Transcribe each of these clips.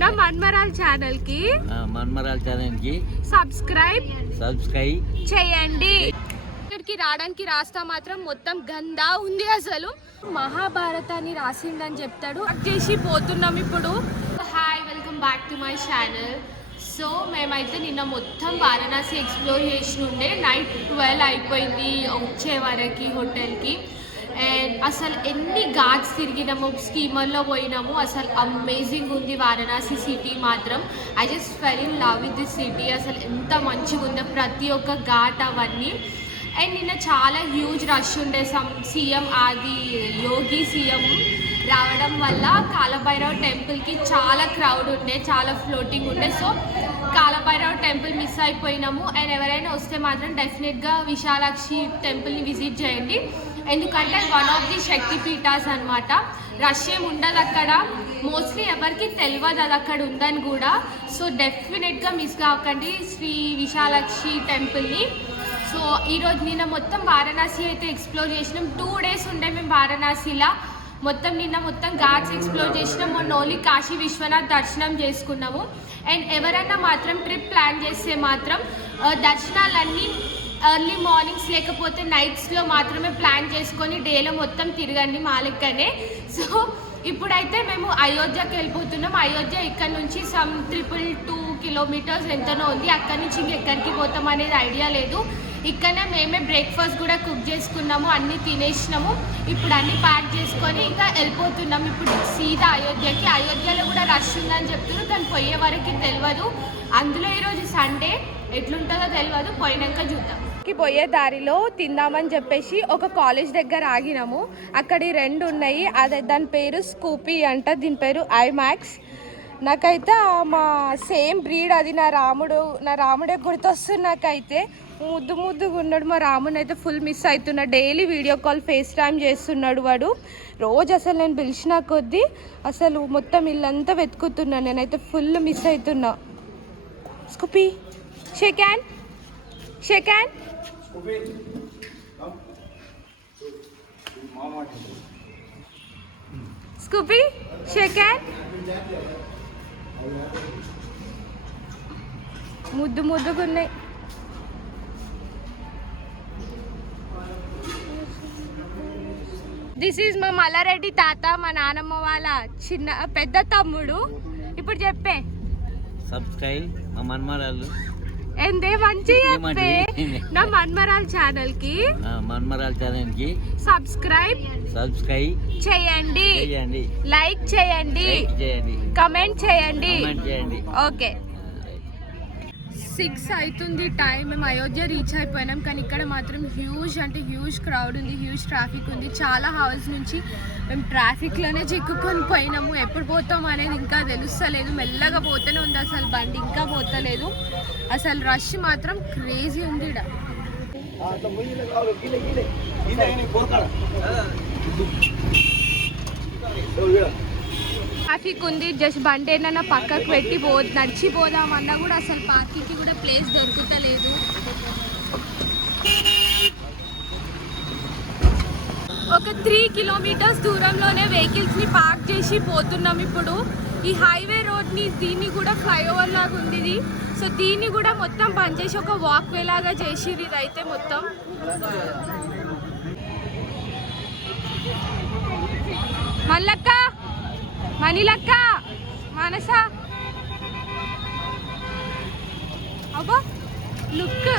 నా మన్మరాల్ ఛానల్ కి సబ్స్క్రైబ్ చేయండి. ఇక్కడికి రావడానికి రాస్తా మాత్రం మొత్తం గందా ఉంది. అసలు మహాభారతాన్ని రాసిందని చెప్తాడు. చేసి పోతున్నాం ఇప్పుడు. Hi, welcome back to my channel. So మేమైతే నిన్న మొత్తం వారణాసి ఎక్స్ప్లోర్ చేసి ఉండే. నైట్ 12 అయిపోయింది వచ్చే వరకు హోటల్కి. అండ్ అసలు ఎన్ని ఘాట్స్ తిరిగినాము, స్టీమర్లో పోయినాము. అసలు అమేజింగ్ ఉంది వారణాసి సిటీ మాత్రం. I just fell in love with this city. అసలు ఎంత మంచిగా ఉందో ప్రతి ఒక్క ఘాట్ అవన్నీ. అండ్ నిన్న చాలా హ్యూజ్ రష్ ఉండే. సీఎం ఆది యోగి సీఎం రావడం వల్ల కాలభైరవ్ టెంపుల్కి చాలా క్రౌడ్ ఉండే, చాలా ఫ్లోటింగ్ ఉండే. సో కాలభైరవ్ టెంపుల్ మిస్ అయిపోయినాము. అండ్ ఎవరైనా వస్తే మాత్రం డెఫినెట్గా విశాలాక్షి టెంపుల్ని విజిట్ చేయండి. ఎందుకంటే one of the Shakti Peethas అనమాట. రష్ ఏమి ఉండదు అక్కడ. మోస్ట్లీ ఎవరికి తెలియదు అది అక్కడ ఉందని కూడా. సో డెఫినెట్గా మిస్ కాకండి శ్రీ విశాలాక్షి టెంపుల్ని. సో ఈరోజు నిన్న మొత్తం వారణాసి అయితే ఎక్స్ప్లోర్ చేసినాం. 2 days ఉండే మేము వారణాసిలో. నిన్న మొత్తం ఘాట్స్ ఎక్స్ప్లోర్ చేసినాం. మొన్న ఓన్లీ కాశీ విశ్వనాథ్ దర్శనం చేసుకున్నాము. అండ్ ఎవరైనా మాత్రం ట్రిప్ ప్లాన్ చేస్తే మాత్రం దర్శనాలన్నీ ఎర్లీ మార్నింగ్స్ లేకపోతే నైట్స్లో మాత్రమే ప్లాన్ చేసుకొని డేలో మొత్తం తిరగండి మా లెక్కనే. సో ఇప్పుడైతే మేము అయోధ్యకి వెళ్ళిపోతున్నాం. అయోధ్య ఇక్కడ నుంచి 222 kilometers ఎంతనో ఉంది. అక్కడి నుంచి ఇంకెక్కడికి పోతాం అనేది ఐడియా లేదు. ఇక్కడనే మేమే బ్రేక్ఫాస్ట్ కూడా కుక్ చేసుకున్నాము, అన్నీ తినేసినాము. ఇప్పుడు అన్నీ ప్యాక్ చేసుకొని ఇంకా వెళ్ళిపోతున్నాం ఇప్పుడు సీదా అయోధ్యకి. అయోధ్యలో కూడా రష్ ఉందని చెప్తున్నారు, కానీ పోయే వరకు తెలియదు. అందులో ఈరోజు సండే ఎట్లుంటుందో తెలియదు, పోయినాక చూద్దాం. పోయే దారిలో తిందామని చెప్పేసి ఒక కాలేజ్ దగ్గర ఆగినాము. అక్కడ 2 ఉన్నాయి. అదే దాని పేరు స్కూపీ అంట, దీని పేరు ఐమాక్స్. నాకైతే మా సేమ్ బ్రీడ్ అది. నా రాముడే గుర్తొస్తుంది నాకైతే. ముద్దుగా ఉన్నాడు మా రాముని. అయితే ఫుల్ మిస్ అవుతున్నా. Daily video call face time చేస్తున్నాడు వాడు రోజు. అసలు నేను పిలిచిన కొద్దీ అసలు మొత్తం ఇల్లంతా వెతుకుతున్నా. నేనైతే ఫుల్ మిస్ అవుతున్నా. Scoopy shake hand. Scoopy shake hand. ముద్దుగా ఉన్నాయి. దిస్ ఈజ్ మా మల్లారెడ్డి తాత, మా నానమ్మ వాళ్ళ పెద్ద తమ్ముడు. ఇప్పుడు చెప్పే సబ్స్క్రైబ్ మా మన్మరాలు ఏందే మంచిగా చెప్పే. నా మన్మరాల్ ఛానల్ కి సబ్స్క్రైబ్ చేయండి, లైక్ చేయండి, కమెంట్ చేయండి. ఓకే. 6 అవుతుంది టైం. మేము అయోధ్య రీచ్ అయిపోయినాం. కానీ ఇక్కడ మాత్రం హ్యూజ్ క్రౌడ్ ఉంది, హ్యూజ్ ట్రాఫిక్ ఉంది. చాలా హవర్స్ నుంచి మేము ట్రాఫిక్లోనే చిక్కుకొని పోయినాము. ఎప్పుడు పోతాం అనేది ఇంకా తెలుస్తలేదు. మెల్లగా పోతూనే ఉంది అసలు బండి, ఇంకా పోతలేదు. అసలు రష్ మాత్రం క్రేజీ ఉంది ఇక్కడ. ట్రాఫిక్ ఉంది. జస్ట్ బండి ఏదైనా పక్కకు పెట్టి నడిచిపోదామన్నా కూడా అసలు పార్కింగ్కి కూడా ప్లేస్ దొరుకుతలేదు. ఒక 3 kilometers దూరంలోనే వెహికల్స్ని పార్క్ చేసి పోతున్నాం ఇప్పుడు. ఈ హైవే రోడ్ని దీన్ని కూడా ఫ్లైఓవర్ లాగా ఉంది ఇది. సో దీన్ని కూడా మొత్తం బంద్ చేసి ఒక వాక్ వే లాగా చేసిర్రు. ఇదైతే మొత్తం మల్లక్క, మణిలక్క, మనస అబ్బా look.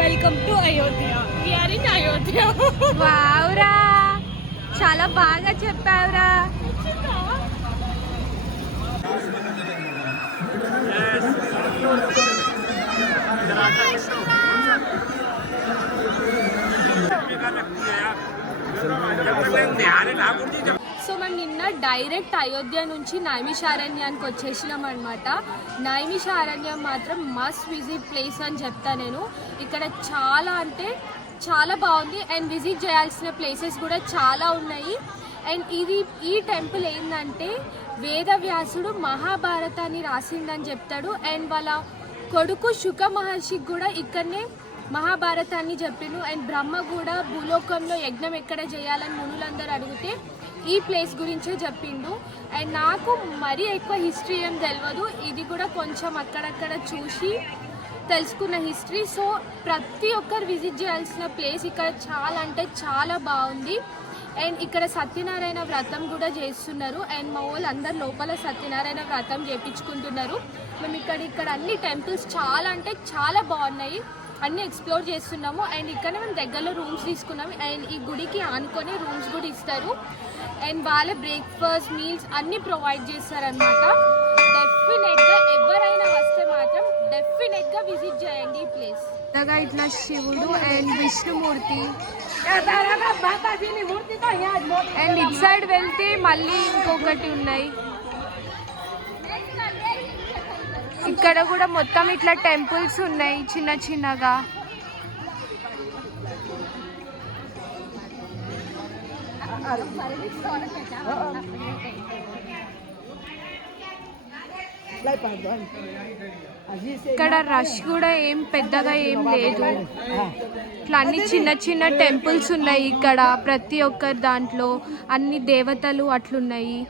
Welcome to Ayodhya. We are in Ayodhya. వావురా, చాలా బాగా చెప్పావురా. సో మనం నిన్న డైరెక్ట్ అయోధ్య నుంచి నైమిషారణ్యానికి వచ్చేసినాం అనమాట. నైమిషారణ్యం మాత్రం మస్ట్ విజిట్ ప్లేస్ అని చెప్తా నేను. ఇక్కడ చాలా బాగుంది. అండ్ విజిట్ చేయాల్సిన ప్లేసెస్ కూడా చాలా ఉన్నాయి. అండ్ ఈ టెంపుల్ ఏంటంటే వేదవ్యాసుడు మహాభారతాన్ని రాసిందని చెప్తాడు. అండ్ వాళ్ళ కొడుకు శుక మహర్షికి కూడా ఇక్కడనే మహాభారతాన్ని చెప్పిండు. అండ్ బ్రహ్మ కూడా భూలోకంలో యజ్ఞం ఎక్కడ చేయాలని మునులందరూ అడిగితే ఈ ప్లేస్ గురించే చెప్పిండు. అండ్ నాకు మరీ ఎక్కువ హిస్టరీ ఏం తెలియదు, ఇది కూడా కొంచెం అక్కడక్కడ చూసి తెలుసుకున్న హిస్టరీ. సో ప్రతి ఒక్కరు విజిట్ చేయాల్సిన ప్లేస్. ఇక్కడ చాలా అంటే చాలా బాగుంది. అండ్ ఇక్కడ సత్యనారాయణ వ్రతం కూడా చేస్తున్నారు. అండ్ మా వాళ్ళు అందరు లోపల సత్యనారాయణ వ్రతం చేయించుకుంటున్నారు. మేము ఇక్కడ అన్ని టెంపుల్స్ చాలా అంటే చాలా బాగున్నాయి, అన్నీ ఎక్స్ప్లోర్ చేస్తున్నాము. అండ్ ఇక్కడ మేము దగ్గరలో రూమ్స్ తీసుకున్నాము. అండ్ ఈ గుడికి ఆనుకొని రూమ్స్ కూడా ఇస్తారు. అండ్ వాళ్ళే బ్రేక్ఫాస్ట్ మీల్స్ అన్నీ ప్రొవైడ్ చేస్తారనమాట. డెఫినెట్గా ఎవరైనా వస్తే మాత్రం డెఫినెట్గా విజిట్ చేయండి ఈ ప్లేస్. ఇట్లా శివుడు అండ్ విష్ణుమూర్తి. అండ్ ఇటు సైడ్ వెళ్తే మళ్ళీ ఇంకొకటి ఉన్నాయి. ఇక్కడ కూడా మొత్తం ఇట్లా టెంపుల్స్ ఉన్నాయి చిన్న చిన్నగా. ఇక్కడ రష్ కూడా ఏం పెద్దగా ఏం లేదు. ఇట్లా అన్ని చిన్న చిన్న టెంపుల్స్ ఉన్నాయి ఇక్కడ. ప్రతి ఒక్కరి దాంట్లో అన్ని దేవతలు అట్లున్నాయి.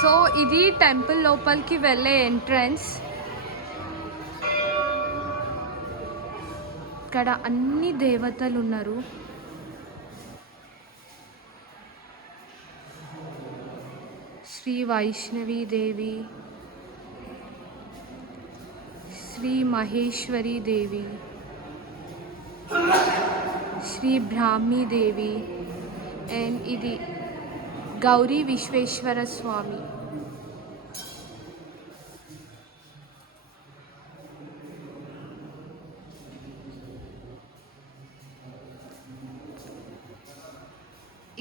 సో ఇది టెంపుల్ లోపలికి వెళ్ళే ఎంట్రన్స్. ఇక్కడ అన్ని దేవతలు ఉన్నారు. శ్రీ వైష్ణవి దేవి, శ్రీ మహేశ్వరి దేవి, శ్రీ బ్రాహ్మీ దేవి, అండ్ ఇది గౌరీ విశ్వేశ్వర స్వామి.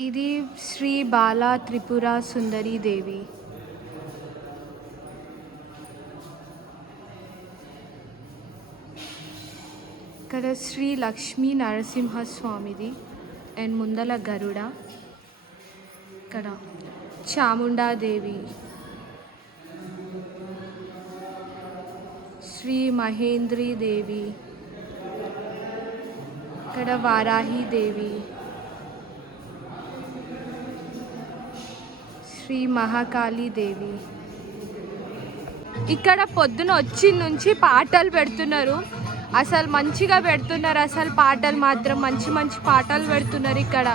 ఇది శ్రీ బాలా త్రిపుర సుందరి దేవి. ఇక్కడ శ్రీ లక్ష్మీ నరసింహస్వామిది అండ్ ముందల గరుడ. ఇక్కడ చాముండాదేవి, శ్రీ మహేంద్రీ దేవి, ఇక్కడ వారాహి దేవి, శ్రీ మహాకాళీ దేవి. ఇక్కడ పొద్దున వచ్చి నుంచి పాటలు పెడుతున్నారు. అసలు మంచిగా పెడుతున్నారు. అసలు పాటలు మాత్రం మంచి మంచి పాటలు పెడుతున్నారు ఇక్కడ.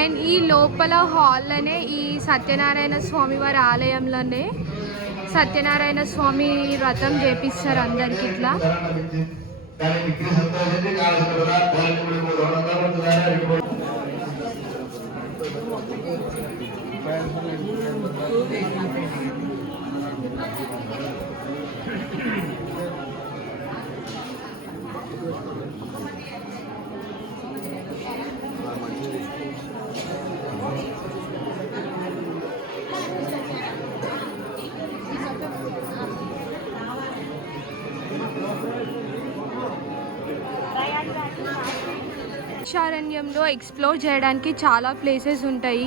అండ్ ఈ లోపల హాల్లోనే ఈ సత్యనారాయణ స్వామి వారి ఆలయంలోనే సత్యనారాయణ స్వామి వ్రతం చేపిస్తారు అందరికి. ఇట్లా ద్రాక్షారణ్యంలో ఎక్స్ప్లోర్ చేయడానికి చాలా ప్లేసెస్ ఉంటాయి.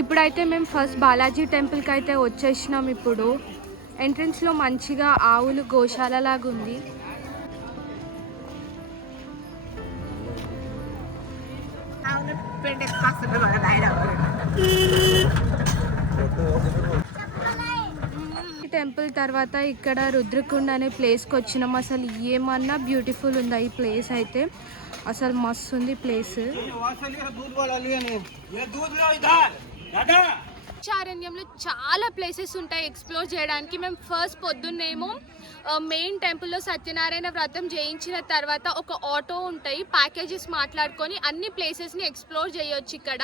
ఇప్పుడైతే మేము ఫస్ట్ బాలాజీ టెంపుల్కి అయితే వచ్చేసినాం. ఇప్పుడు ఎంట్రన్స్లో మంచిగా ఆవులు గోశాల లాగా ఉంది. టెంపుల్ తర్వాత ఇక్కడ రుద్రకుండ అనే ప్లేస్కి వచ్చినాం. అసలు ఏమన్నా బ్యూటిఫుల్ ఉందా ఈ ప్లేస్ అయితే. అసలు మస్తు ఉంది ప్లేస్. చారణ్యంలో చాలా ప్లేసెస్ ఉంటాయి ఎక్స్ప్లోర్ చేయడానికి. మేము ఫస్ట్ పొద్దున్నేమో మెయిన్ టెంపుల్లో సత్యనారాయణ వ్రతం చేయించిన తర్వాత ఒక ఆటో ఉంటాయి, ప్యాకేజెస్ మాట్లాడుకొని అన్ని ప్లేసెస్ని ఎక్స్ప్లోర్ చేయొచ్చు ఇక్కడ.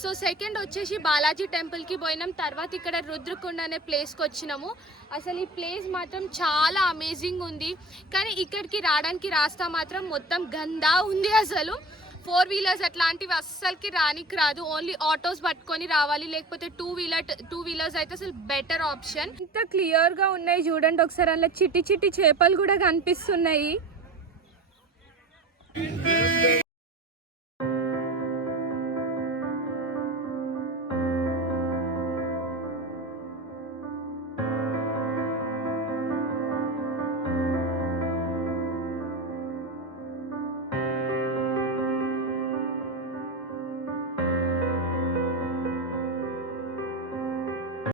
సో సెకండ్ వచ్చేసి బాలాజీ టెంపుల్కి పోయినాం. తర్వాత ఇక్కడ రుద్రకుండ అనే ప్లేస్కి వచ్చినాము. అసలు ఈ ప్లేస్ మాత్రం చాలా అమేజింగ్ ఉంది. కానీ ఇక్కడికి రావడానికి రాస్తా మాత్రం మొత్తం గందా ఉంది. అసలు 4 వీలర్స్ అట్లాంటివి అస్సలకి రానికి రాదు. ఓన్లీ ఆటోస్ పట్టుకొని రావాలి, లేకపోతే టూ వీలర్స్ అయితే అసలు బెటర్ ఆప్షన్. ఇంత క్లియర్ గా ఉన్నాయి చూడండి ఒకసారి. అలా చిట్టి చిట్టి చేపలు కూడా కనిపిస్తున్నాయి.